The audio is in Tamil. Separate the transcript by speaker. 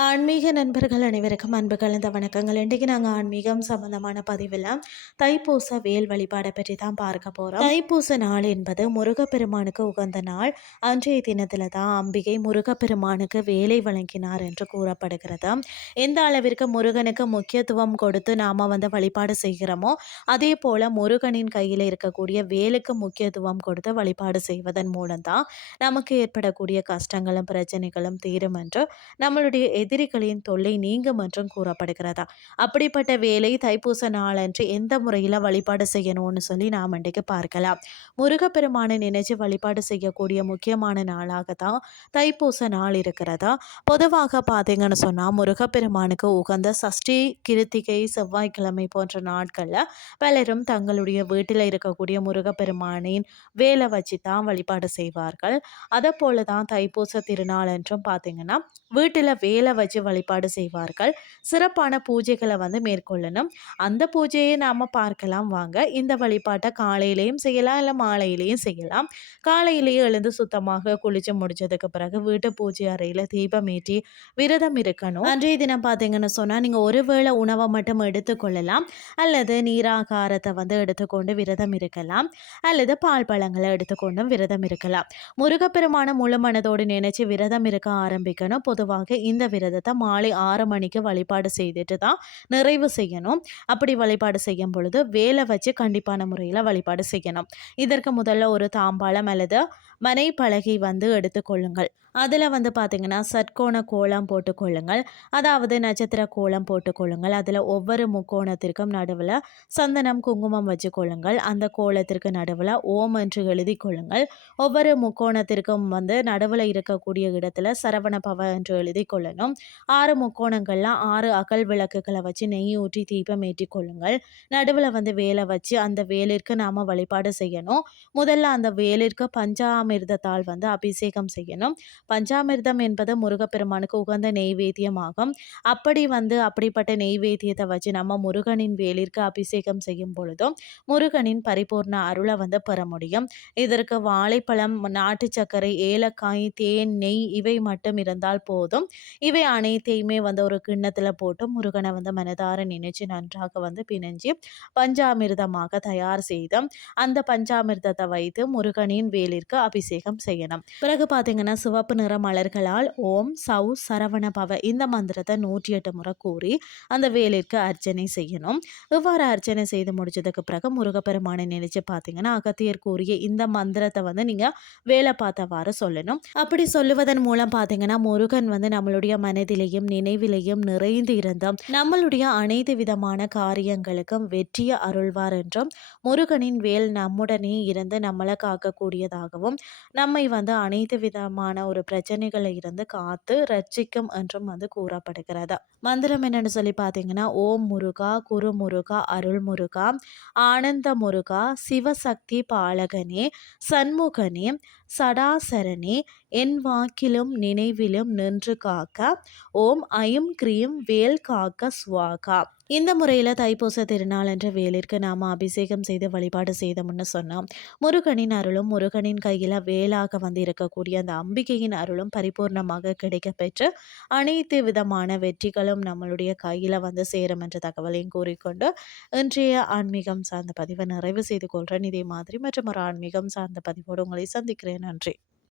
Speaker 1: ஆன்மீக நண்பர்கள் அனைவருக்கும் அன்பு கலந்த வணக்கங்கள். இன்றைக்கு நாங்கள் ஆன்மீகம் சம்பந்தமான பதிவில் தைப்பூச வேல் வழிபாடை பற்றி தான் பார்க்க போகிறோம் தைப்பூச நாள் என்பது முருகப்பெருமானுக்கு உகந்த நாள். அன்றைய தினத்தில் தான் அம்பிகை முருகப்பெருமானுக்கு வேலை வழங்கினார் என்று கூறப்படுகிறது. எந்த அளவிற்கு முருகனுக்கு முக்கியத்துவம் கொடுத்து நாம் வந்து வழிபாடு செய்கிறோமோ அதே போல் முருகனின் கையில் இருக்கக்கூடிய வேலுக்கு முக்கியத்துவம் கொடுத்து வழிபாடு செய்வதன் மூலம்தான் நமக்கு ஏற்படக்கூடிய கஷ்டங்களும் பிரச்சனைகளும் தீரும் என்று நம்மளுடைய எதிரிகளின் தொல்லை நீங்கும் என்றும் கூறப்படுகிறதா? அப்படிப்பட்ட வேலை தைப்பூச நாளன்று எந்த முறையில் வழிபாடு செய்யணும்னு சொல்லி நாம் இன்றைக்கு பார்க்கலாம். முருகப்பெருமானை நினைச்சு வழிபாடு செய்யக்கூடிய முக்கியமான நாளாக தான் தைப்பூச நாள் இருக்கிறதா? பொதுவாக பார்த்தீங்கன்னு சொன்னால் முருகப்பெருமானுக்கு உகந்த சஷ்டி கிருத்திகை செவ்வாய்க்கிழமை போன்ற நாட்களில் பலரும் தங்களுடைய வீட்டில் இருக்கக்கூடிய முருகப்பெருமானின் வேலை வச்சு தான் வழிபாடு செய்வார்கள். அதை போல தான் தைப்பூச திருநாள் என்றும் பார்த்தீங்கன்னா வீட்டில் வேலை வச்சு வழிபாடு செய்வார்கள். சிறப்பான பூஜைகளை வந்து மேற்கொள்ளணும். அந்த பூஜையை நாம் பார்க்கலாம் வாங்க. இந்த வழிபாட்டை காலையிலையும் செய்யலாம் இல்லை மாலையிலையும் செய்யலாம். காலையிலேயே எழுந்து சுத்தமாக குளிச்சு முடிச்சதுக்கு பிறகு வீட்டு பூஜை அறையில் தீபம் ஏற்றி விரதம் இருக்கணும். அன்றைய தினம் பார்த்தீங்கன்னு சொன்னால் நீங்கள் ஒருவேளை உணவை மட்டும் எடுத்துக்கொள்ளலாம் அல்லது நீராகாரத்தை வந்து எடுத்துக்கொண்டு விரதம் இருக்கலாம். அல்லது பால் பழங்களை எடுத்துக்கொண்டும் விரதம் இருக்கலாம். முருகப்பெருமான முழு மனதோடு நினைச்சு விரதம் இருக்க ஆரம்பிக்கணும். பொதுவாக இந்த விரதத்தை மாலை ஆறு மணிக்கு வழிபாடு செய்துட்டு தான் நிறைவு செய்யணும். அப்படி வழிபாடு செய்யும் பொழுது வேலை வச்சு கண்டிப்பான முறையில் வழிபாடு செய்யணும். இதற்கு முதல்ல ஒரு தாம்பாளம் அல்லது மனை பலகை வந்து எடுத்துக்கொள்ளுங்கள் அதில் வந்து பார்த்திங்கன்னா சட்கோண கோலம் போட்டுக்கொள்ளுங்கள் அதாவது நட்சத்திர கோலம் போட்டுக்கொள்ளுங்கள் அதில் ஒவ்வொரு முக்கோணத்திற்கும் நடுவில் சந்தனம் குங்குமம் வச்சுக்கொள்ளுங்கள் அந்த கோலத்திற்கு நடுவில் ஓம் என்று எழுதி கொள்ளுங்கள். ஒவ்வொரு முக்கோணத்திற்கும் வந்து நடுவில் இருக்கக்கூடிய இடத்துல சரவண பவ என்று எழுதி கொள்ளணும். ஆறு முக்கோணங்கள்லாம் ஆறு அகல் விளக்குகளை வச்சு நெய் ஊற்றி தீபம் ஏற்றி கொள்ளுங்கள். நடுவில் வந்து வேலை வச்சு அந்த வேலிற்கு நாம் வழிபாடு செய்யணும். முதல்ல அந்த வேலிற்கு பஞ்சாமிர்தத்தால் வந்து அபிஷேகம் செய்யணும். பஞ்சாமிர்தம் என்பது முருகப்பெருமானுக்கு உகந்த நெய்வேத்தியமாகும் அப்படி வந்து அப்படிப்பட்ட நெய்வேத்தியத்தை வச்சு நம்ம முருகனின் வேலிற்கு அபிஷேகம் செய்யும் பொழுதும் முருகனின் பரிபூர்ண அருளை வந்து பெற முடியும். இதற்கு வாழைப்பழம் நாட்டு சர்க்கரை ஏலக்காய் தேன் நெய் இவை மட்டும் இருந்தால் போதும். இவை அனைத்தையுமே வந்து ஒரு கிண்ணத்தில் போட்டு முருகனை வந்து மனதார நினைச்சு நன்றாக வந்து பிணைஞ்சு பஞ்சாமிர்தமாக தயார் செய்து அந்த பஞ்சாமிர்தத்தை வைத்து முருகனின் வேலிற்கு அபிஷேகம் செய்யணும். பிறகு பார்த்தீங்கன்னா சிவப்பு நிற மலர்களால் ஓம் சௌ சரவண பவ இந்த மந்திரத்தை நூற்றி எட்டு முறை கூறி அந்த வேலிற்கு அர்ச்சனை செய்யணும். இவ்வாறு அர்ச்சனை செய்து முடிச்சதுக்கு பிறகு முருகப்பெருமானை நினைச்சு பார்த்தீங்கன்னா அகத்தியர் கூறிய இந்த மந்திரத்தை வந்து நீங்கள் வேலை பார்த்தவாறு சொல்லணும். அப்படி சொல்லுவதன் மூலம் பார்த்தீங்கன்னா முருகன் வந்து நம்மளுடைய மனதிலையும் நினைவிலையும் நிறைந்து இருந்தோம் நம்மளுடைய அனைத்து விதமான காரியங்களுக்கும் வெற்றியை அருள்வார் என்றும் முருகனின் வேல் நம்முடனே இருந்து நம்மளை காக்கக்கூடியதாகவும் நம்மை வந்து அனைத்து விதமான ஒரு பிரச்சனைகளை இருந்து காத்து ரட்சிக்கும் என்றும் வந்து கூறப்படுகிறது. மந்திரம் என்னன்னு சொல்லி பார்த்தீங்கன்னா ஓம் முருகா குரு முருகா அருள் முருகா ஆனந்த முருகா சிவசக்தி பாலகனே சண்முகனே சடாசரனே என் வாக்கிலும் நினைவிலும் நின்று காக்க ஓம் ஐம் கிரீம் வேல் காக்க சுவாகா. இந்த முறையில் தைப்பூச திருநாள் என்ற வேலிற்கு நாம் அபிஷேகம் செய்து வழிபாடு செய்தோம்னு சொன்னோம். முருகனின் அருளும் முருகனின் கையில் வேலாக வந்து இருக்கக்கூடிய அந்த அம்பிகையின் அருளும் பரிபூர்ணமாக கிடைக்கப்பெற்று அனைத்து விதமான வெற்றிகளும் நம்மளுடைய கையில் வந்து சேரும் என்ற தகவலையும் கூறிக்கொண்டு இன்றைய ஆன்மீகம் சார்ந்த பதிவை நிறைவு செய்து கொள்கிறேன் இதே மாதிரி மற்றும் ஒரு ஆன்மீகம் சார்ந்த பதிவோடு உங்களை சந்திக்கிறேன். நன்றி.